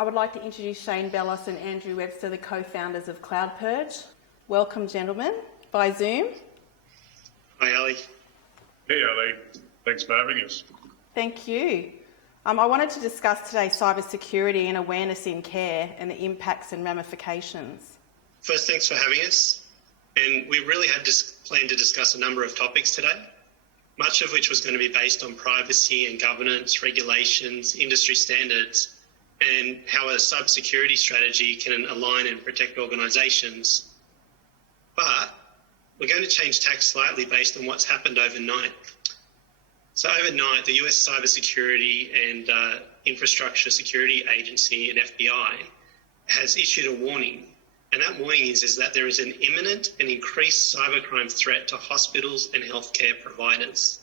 I would like to introduce Shane Bellos and Andrew Webster, the co-founders of Cloudpurge. Welcome, gentlemen, by Zoom. Hi, Ali. Hey, Ali. Thanks for having us. Thank you. I wanted to discuss today cybersecurity and awareness in care and the impacts and ramifications. First, thanks for having us. And we really had planned to discuss a number of topics today, much of which was going to be based on privacy and governance, regulations, industry standards, and how a cybersecurity strategy can align and protect organisations. But we're going to change tack slightly based on what's happened overnight. So overnight, the US Cybersecurity and Infrastructure Security Agency and FBI has issued a warning. And that warning is that there is an imminent and increased cybercrime threat to hospitals and healthcare providers.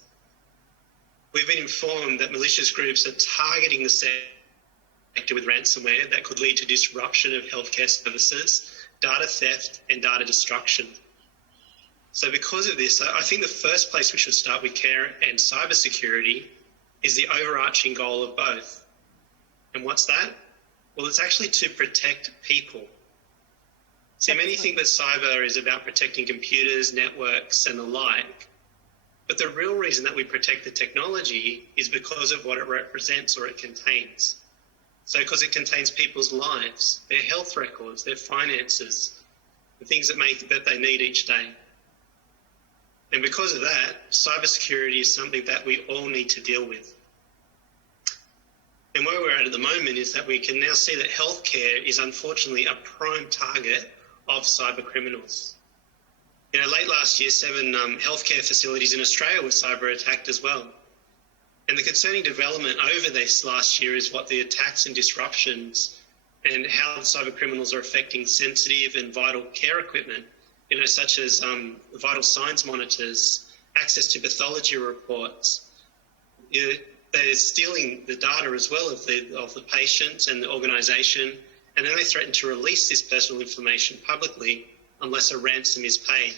We've been informed that malicious groups are targeting the sector with ransomware that could lead to disruption of healthcare services, data theft, and data destruction. So because of this, I think the first place we should start with care and cybersecurity is the overarching goal of both. And what's that? Well, it's actually to protect people. So many think that cyber is about protecting computers, networks, and the like. But the real reason that we protect the technology is because of what it represents or it contains. So because it contains people's lives, their health records, their finances, the things that they need each day. And because of that, cybersecurity is something that we all need to deal with. And where we're at the moment is that we can now see that healthcare is unfortunately a prime target of cyber criminals. Late last year, 7 healthcare facilities in Australia were cyber attacked as well. And the concerning development over this last year is what the attacks and disruptions and how the cyber criminals are affecting sensitive and vital care equipment, such as vital signs monitors, access to pathology reports. They're stealing the data as well of the patients and the organisation, and then they threaten to release this personal information publicly unless a ransom is paid.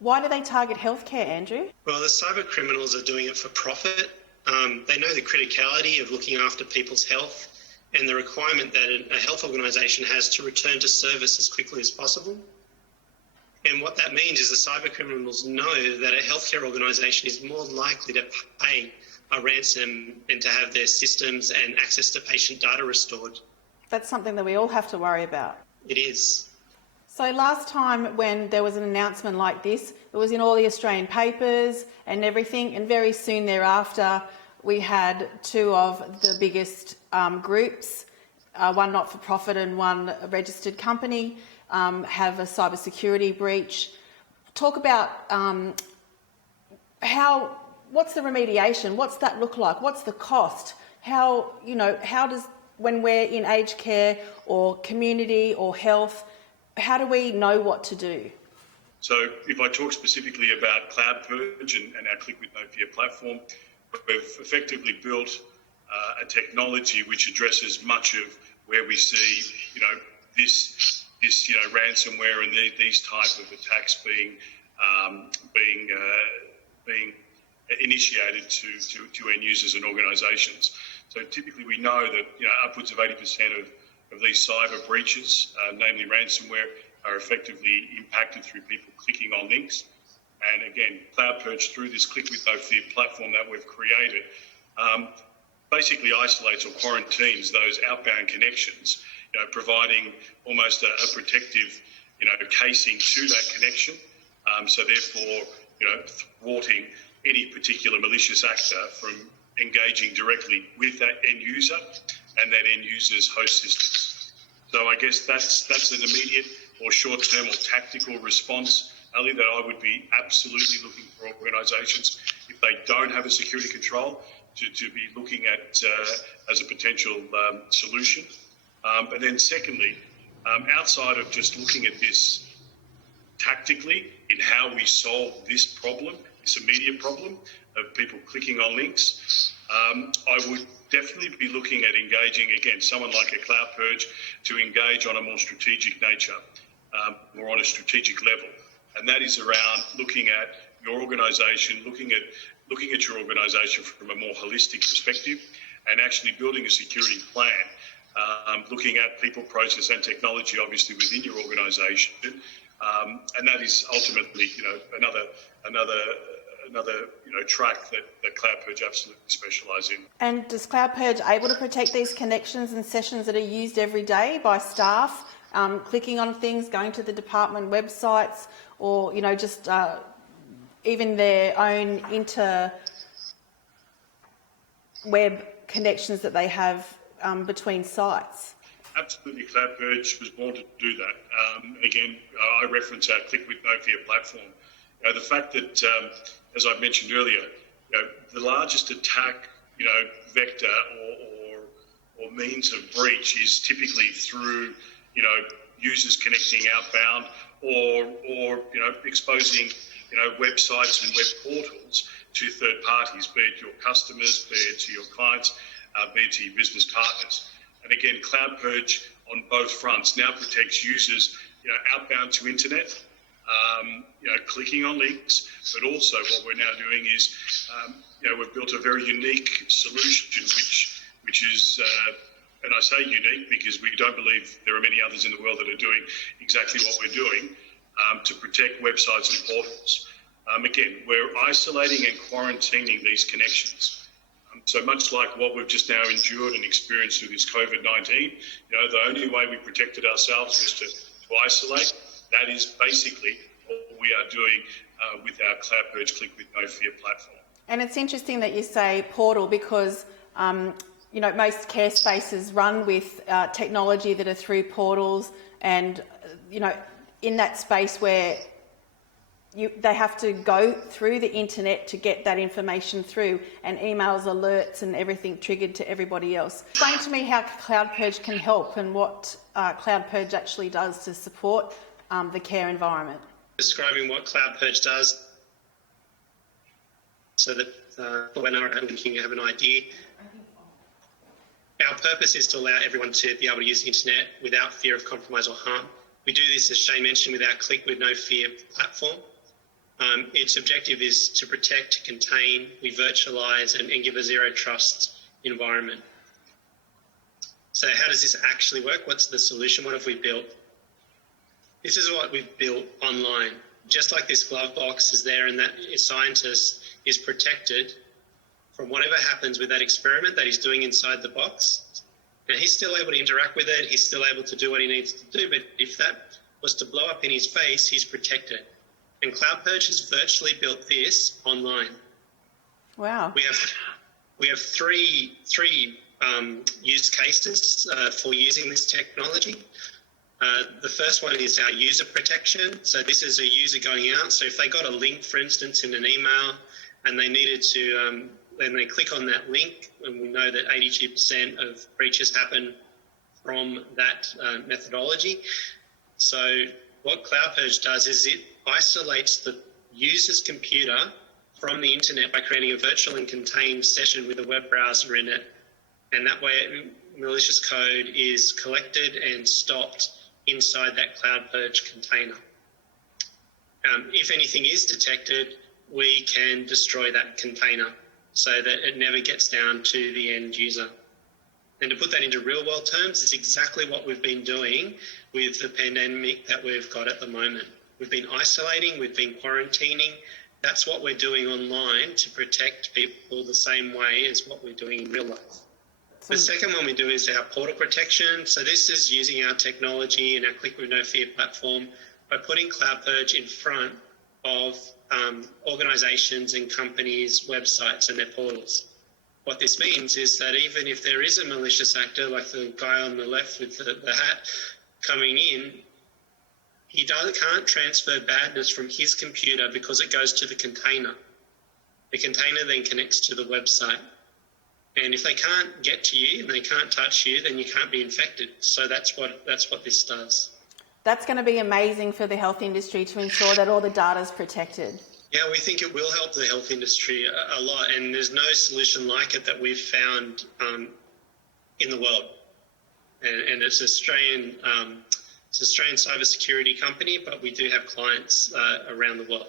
Why do they target healthcare, Andrew? Well, the cyber criminals are doing it for profit. They know the criticality of looking after people's health and the requirement that a health organisation has to return to service as quickly as possible. And what that means is the cyber criminals know that a healthcare organisation is more likely to pay a ransom and to have their systems and access to patient data restored. That's something that we all have to worry about. It is. So last time when there was an announcement like this, it was in all the Australian papers and everything, and very soon thereafter we had 2 of the biggest groups, one not-for-profit and one registered company, have a cybersecurity breach. Talk about what's the remediation? What's that look like? What's the cost? How does, when we're in aged care or community or health, how do we know what to do? So if I talk specifically about Cloudpurge and our Click with No Fear platform, we've effectively built a technology which addresses much of where we see, this ransomware and these type of attacks being initiated to end users and organisations. So typically we know that upwards of 80% of these cyber breaches, namely ransomware, are effectively impacted through people clicking on links. And again, Cloudpurge, through this Click with No Fear platform that we've created, basically isolates or quarantines those outbound connections, providing almost a protective, casing to that connection. So therefore, thwarting any particular malicious actor from engaging directly with that end user and that end user's host systems. So I guess that's an immediate or short-term or tactical response, Ali, that I would be absolutely looking for organisations, if they don't have a security control, to be looking at as a potential solution. And then secondly, outside of just looking at this tactically in how we solve this problem, this immediate problem of people clicking on links, I would definitely be looking at engaging, again, someone like a Cloudpurge to engage on a more strategic nature, or on a strategic level. And that is around looking at your organisation, looking at your organisation from a more holistic perspective, and actually building a security plan looking at people, process and technology, obviously within your organisation, and that is ultimately, another track that Cloudpurge absolutely specialise in. And does Cloudpurge able to protect these connections and sessions that are used every day by staff, clicking on things, going to the department websites, or just even their own web connections that they have between sites? Absolutely, Cloudpurge was born to do that. Again, I reference our Click with No Fear platform. The fact that, as I mentioned earlier, the largest attack, vector or means of breach is typically through, users connecting outbound or exposing, websites and web portals to third parties, be it your customers, be it to your clients, be it to your business partners. And again, Cloudpurge on both fronts now protects users, outbound to internet, clicking on links, but also what we're now doing is, we've built a very unique solution, which is, and I say unique because we don't believe there are many others in the world that are doing exactly what we're doing, to protect websites and portals. Again, we're isolating and quarantining these connections. So much like what we've just now endured and experienced through this COVID-19, the only way we protected ourselves was to isolate. That is basically what we are doing with our Cloudpurge Click with No Fear platform. And it's interesting that you say portal because, most care spaces run with technology that are through portals and, in that space where they have to go through the internet to get that information through, and emails, alerts and everything triggered to everybody else. Explain to me how Cloudpurge can help and what Cloudpurge actually does to support the care environment. Describing what Cloudpurge does so that when our you have an idea. Our purpose is to allow everyone to be able to use the internet without fear of compromise or harm. We do this, as Shane mentioned, with our Click with No Fear platform. Its objective is to protect, contain, we virtualize and give a zero trust environment. So how does this actually work? What's the solution? What have we built? This is what we've built online. Just like this glove box is there and that scientist is protected from whatever happens with that experiment that he's doing inside the box. Now, he's still able to interact with it. He's still able to do what he needs to do. But if that was to blow up in his face, he's protected. And Cloudpurge has virtually built this online. Wow. We have three use cases for using this technology. The first one is our user protection. So this is a user going out. So if they got a link, for instance, in an email, and they needed to, then they click on that link, and we know that 82% of breaches happen from that methodology. So what Cloudpurge does is it isolates the user's computer from the internet by creating a virtual and contained session with a web browser in it. And that way malicious code is collected and stopped inside that Cloudpurge container. If anything is detected, we can destroy that container so that it never gets down to the end user. And to put that into real world terms, it's exactly what we've been doing with the pandemic that we've got at the moment. We've been isolating, we've been quarantining. That's what we're doing online to protect people the same way as what we're doing in real life. The second one we do is our portal protection. So this is using our technology and our Click with No Fear platform by putting Cloudpurge in front of organisations and companies' websites and their portals. What this means is that even if there is a malicious actor, like the guy on the left with the hat coming in, he can't transfer badness from his computer because it goes to the container. The container then connects to the website. And if they can't get to you and they can't touch you, then you can't be infected. So that's what this does. That's going to be amazing for the health industry to ensure that all the data is protected. Yeah, we think it will help the health industry a lot, and there's no solution like it that we've found in the world. And it's Australian cybersecurity company, but we do have clients around the world.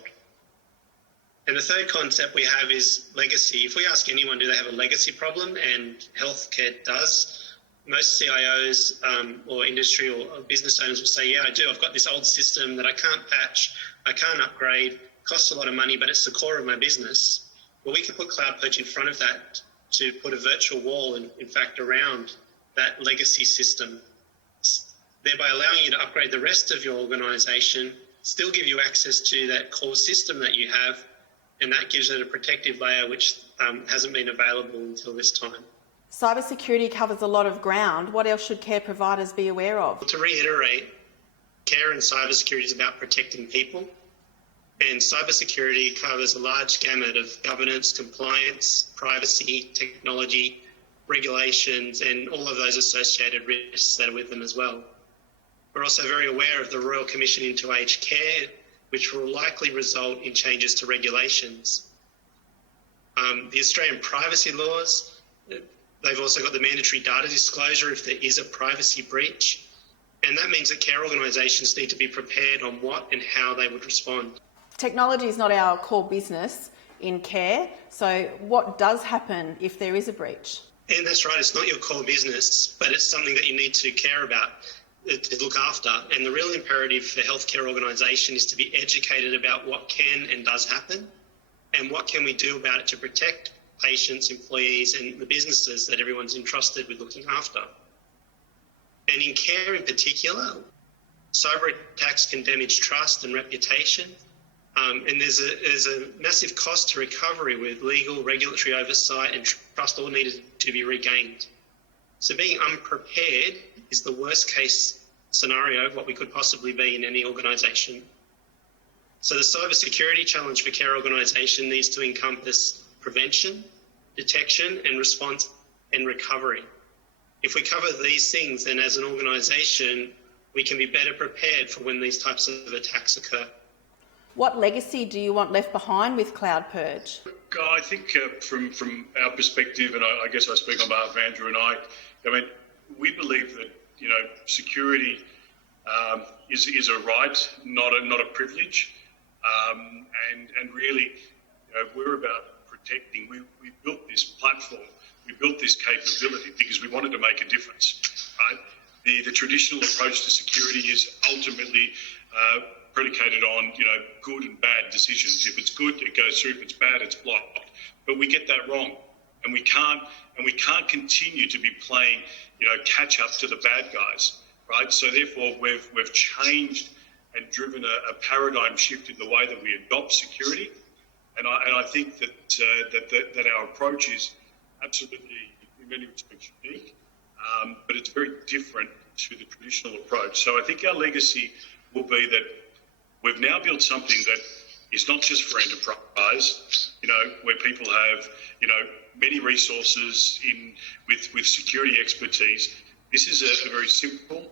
And the third concept we have is legacy. If we ask anyone, do they have a legacy problem? And healthcare does. Most CIOs or industry or business owners will say, yeah, I do. I've got this old system that I can't patch, I can't upgrade, costs a lot of money, but it's the core of my business. Well, we can put Cloudpurge in front of that to put a virtual wall, in fact, around that legacy system, thereby allowing you to upgrade the rest of your organisation, still give you access to that core system that you have, and that gives it a protective layer which hasn't been available until this time. Cybersecurity covers a lot of ground. What else should care providers be aware of? To reiterate, care and cybersecurity is about protecting people, and cybersecurity covers a large gamut of governance, compliance, privacy, technology, regulations, and all of those associated risks that are with them as well. We're also very aware of the Royal Commission into Aged Care, which will likely result in changes to regulations. The Australian privacy laws, they've also got the mandatory data disclosure if there is a privacy breach, and that means that care organisations need to be prepared on what and how they would respond. Technology is not our core business in care, so what does happen if there is a breach? And that's right, it's not your core business, but it's something that you need to care about, to look after. And the real imperative for healthcare organisation is to be educated about what can and does happen, and what can we do about it to protect patients, employees, and the businesses that everyone's entrusted with looking after. And in care in particular, cyber attacks can damage trust and reputation. And there's a massive cost to recovery with legal, regulatory oversight and trust all needed to be regained. So being unprepared is the worst case scenario of what we could possibly be in any organisation. So the cybersecurity challenge for care organisation needs to encompass prevention, detection and response and recovery. If we cover these things, then as an organisation, we can be better prepared for when these types of attacks occur. What legacy do you want left behind with Cloudpurge? I think from our perspective, and I guess I speak on behalf of Andrew and I mean, we believe that, security is a right, not a privilege. And really, we're about protecting. We built this platform, we built this capability because we wanted to make a difference, right? The traditional approach to security is ultimately predicated on, good and bad decisions. If it's good, it goes through. If it's bad, it's blocked. But we get that wrong, and we can't continue to be playing, catch up to the bad guys, right? So therefore, we've changed and driven a paradigm shift in the way that we adopt security, and I think that our approach is absolutely, in many respects, unique, but it's very different to the traditional approach. So I think our legacy will be that we've now built something that is not just for enterprise, where people have, many resources with security expertise. This is a very simple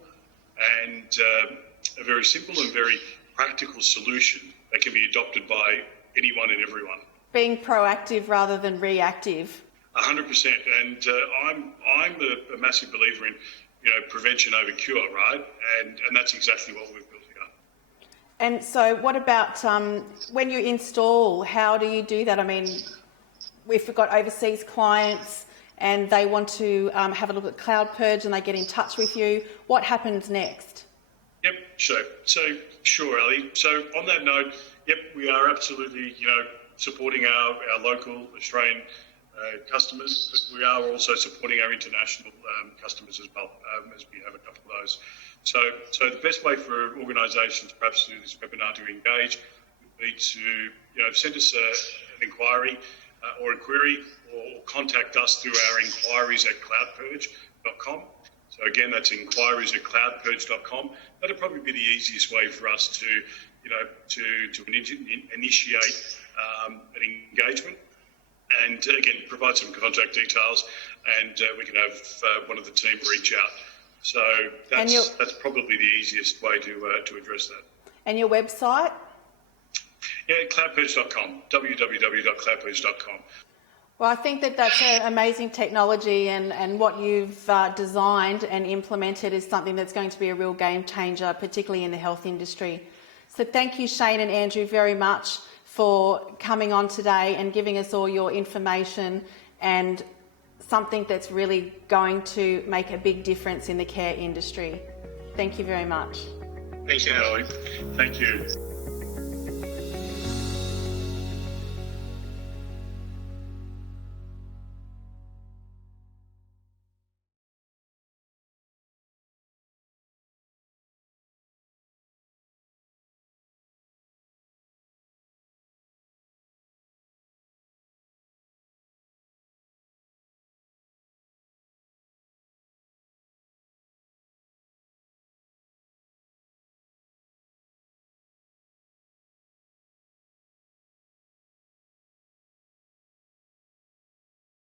and very practical solution that can be adopted by anyone and everyone. Being proactive rather than reactive. 100%, and I'm a massive believer in prevention over cure, right? And that's exactly what we've built here. And so what about when you install, how do you do that? I mean, we've got overseas clients and they want to have a look at Cloudpurge and they get in touch with you. What happens next? Yep, sure, Ali. So on that note, yep, we are absolutely, supporting our local Australian customers, but we are also supporting our international customers as well, as we have a couple of those. So the best way for organisations perhaps to do this webinar to engage would be to send us an inquiry or a query, or contact us through our inquiries at cloudpurge.com. So again, that's inquiries at cloudpurge.com. That'll probably be the easiest way for us to initiate an engagement, and again provide some contact details, and we can have one of the team reach out. So that's probably the easiest way to address that. And your website? Yeah, cloudpurge.com, www.cloudpurge.com. Well, I think that's an amazing technology, and what you've designed and implemented is something that's going to be a real game changer, particularly in the health industry. So thank you, Shane and Andrew, very much for coming on today and giving us all your information and something that's really going to make a big difference in the care industry. Thank you very much. Thank you, Ellie. Thank you.